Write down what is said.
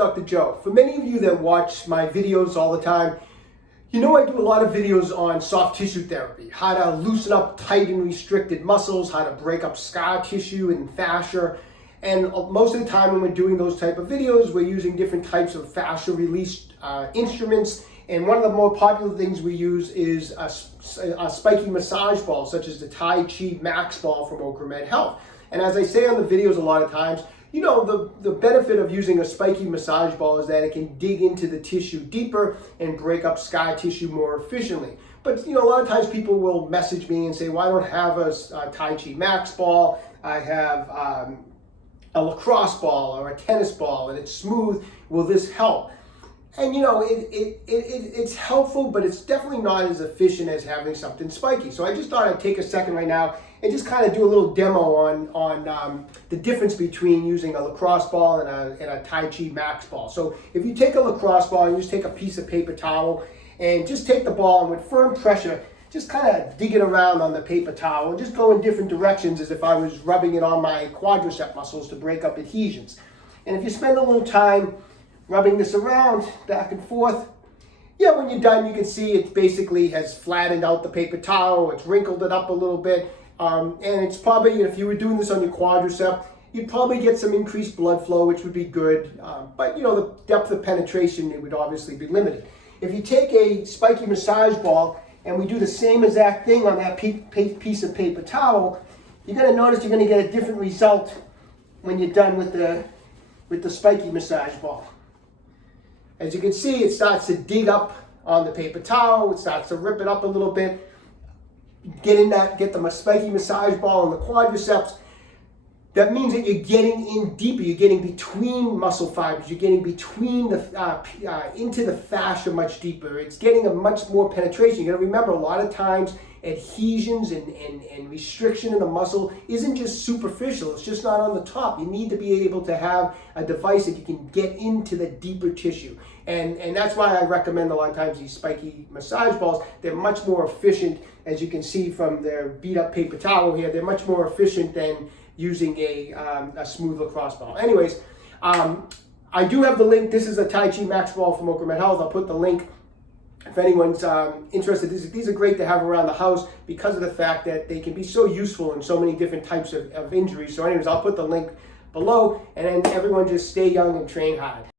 Dr. Joe. For many of you that watch my videos all the time, you know I do a lot of videos on soft tissue therapy, how to loosen up tight and restricted muscles, how to break up scar tissue and fascia. And most of the time when we're doing those type of videos, we're using different types of fascia release instruments. And one of the more popular things we use is a spiky massage ball, such as the Tai Chi Max ball from Oakland Health. And as I say on the videos a lot of times, you know, the benefit of using a spiky massage ball is that it can dig into the tissue deeper and break up scar tissue more efficiently. But, you know, a lot of times people will message me and say, well, I don't have a Tai Chi Max ball. I have a lacrosse ball or a tennis ball and it's smooth. Will this help? And, you know, it's helpful, but it's definitely not as efficient as having something spiky. So I just thought I'd take a second right now and just kind of do a little demo on the difference between using a lacrosse ball and a Tai Chi Max ball. So if you take a lacrosse ball and you just take a piece of paper towel and just take the ball and with firm pressure, just kind of dig it around on the paper towel and just go in different directions as if I was rubbing it on my quadricep muscles to break up adhesions. And if you spend a little time rubbing this around back and forth, yeah, when you're done, you can see it basically has flattened out the paper towel, it's wrinkled it up a little bit, and it's probably, if you were doing this on your quadricep, you'd probably get some increased blood flow, which would be good, but you know, the depth of penetration, it would obviously be limited. If you take a spiky massage ball and we do the same exact thing on that piece of paper towel, you're going to notice you're going to get a different result when you're done with the spiky massage ball. As you can see, it starts to dig up on the paper towel, it starts to rip it up a little bit. Get the spiky massage ball in the quadriceps. That means that you're getting in deeper, you're getting between muscle fibers, you're getting between into the fascia much deeper. It's getting a much more penetration. You gotta remember, a lot of times adhesions and restriction in the muscle isn't just superficial, it's just not on the top. You need to be able to have a device that you can get into the deeper tissue. And that's why I recommend a lot of times these spiky massage balls. They're much more efficient, as you can see from their beat up paper towel here, they're much more efficient than using a smooth lacrosse ball. Anyways, I do have the link. This is a Tai Chi Max ball from Oakland Health. I'll put the link if anyone's interested. These are great to have around the house because of the fact that they can be so useful in so many different types of injuries. So anyways, I'll put the link below, and then everyone just stay young and train hard.